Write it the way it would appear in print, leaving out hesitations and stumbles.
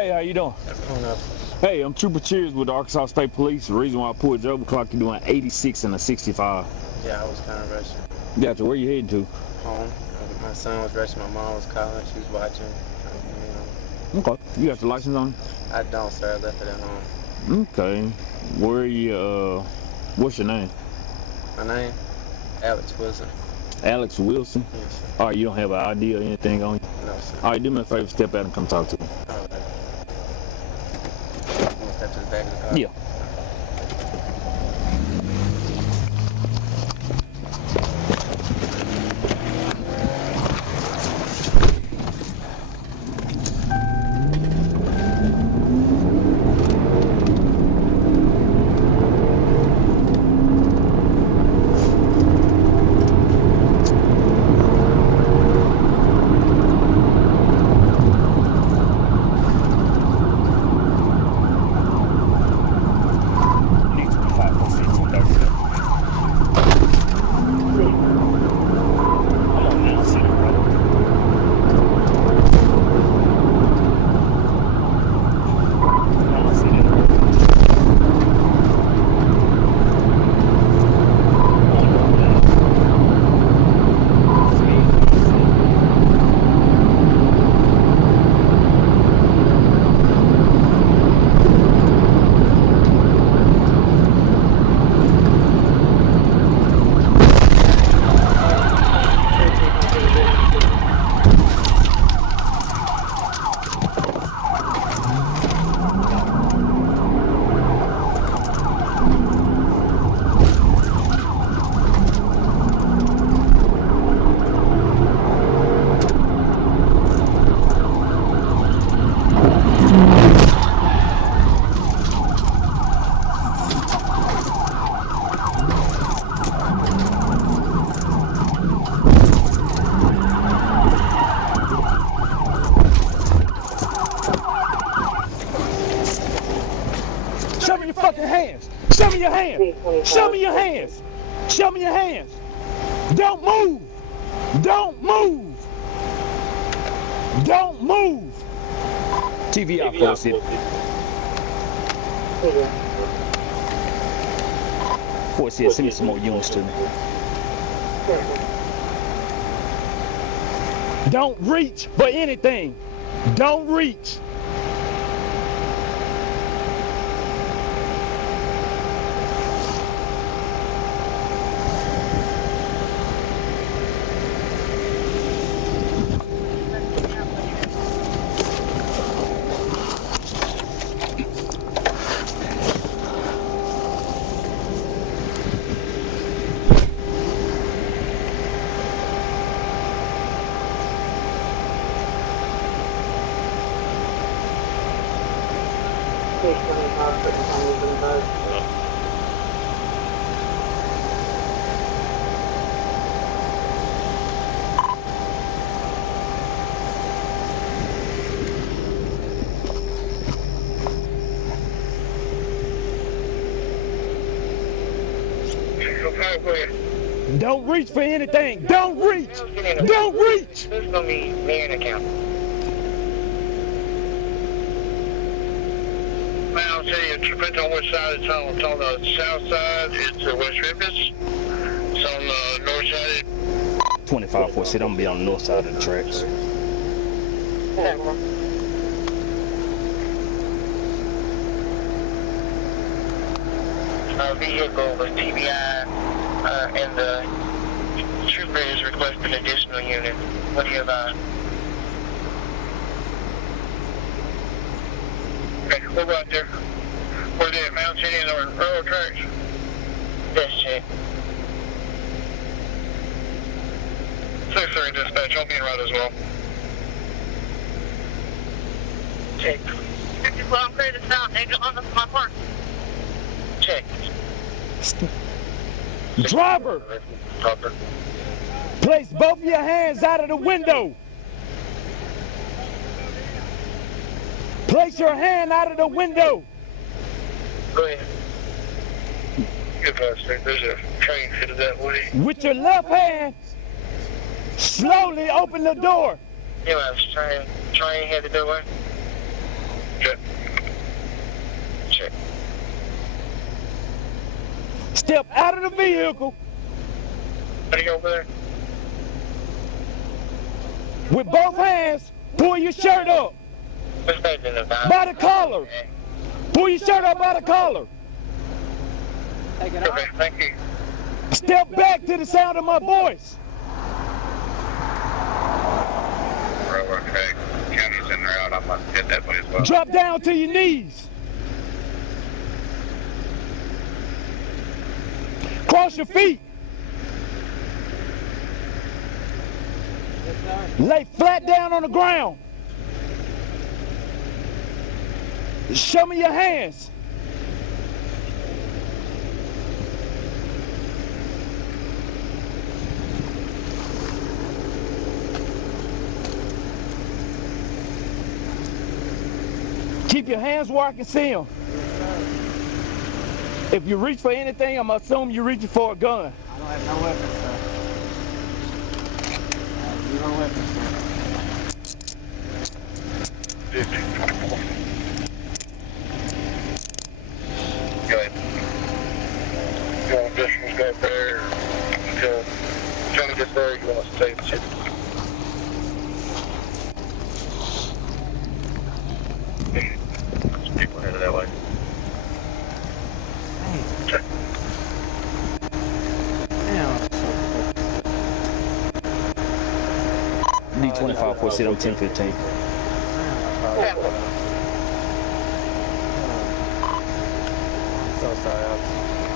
Hey, how you doing? Hey, I'm Trooper Cheers with the Arkansas State Police. The reason why I pulled you over, clock you doing 86 and a 65. Yeah, I was kind of rushing. Gotcha. Where you heading to? Home. My son was rushing. My mom was calling. She was watching. Okay. You got your license on? I don't, sir. I left it at home. Okay. Where you, what's your name? My name? Alex Wilson. Alex Wilson? Yes, sir. Alright, you don't have an ID or anything on you? No, sir. Alright, do me a favor, step out and come talk to me. All right. You want to step to the back of the car? Yeah. Show me your fucking hands! Show me your hands! Show me your hands! Show me your hands! Don't move! Don't move! Don't move! TV out, Mound City. Fort City, send me some more units to me. Don't reach for anything! Don't reach! Don't reach for anything. Don't reach. Don't reach. This is going to be main account. Mound City, it depends on which side it's on. It's on the south side, it's West Memphis. It's on the north side. 25 Fort City, I'm gonna be on the north side of the tracks. Vehicle with TBI and the trooper is requesting additional unit. What do you about? Okay, we're right there. We're there at Mound City and our railroad tracks. Yes, check. 6-3 dispatch, I'll be in route as well. Check. 51 clear the south, exit on my park. Check. Driver, place both of your hands out of the window. Place your hand out of the window. Go ahead. Good pastor. There's a train headed that way. With your left hand, slowly open the door. Yeah, I was train headed that way. Check. Check. Step out of the vehicle How do you go over there? with both hands. Pull your shirt up What's that in the van? by the collar. Pull your shirt up by the collar. Okay, thank you. Step back to the sound of my voice. Railroad track. County's in route. I must hit that way as well. Drop down to your knees. Cross your feet. Lay flat down on the ground. Show me your hands. Keep your hands where I can see them. If you reach for anything, I'm assuming you're reaching for a gun. I don't have no weapons, sir. I have zero weapons, sir. Go ahead. You want distance go up there or until Johnny gets there, you want to stay the shit? People headed that way. Check. D25 for sit on 1015. So sorry, officer.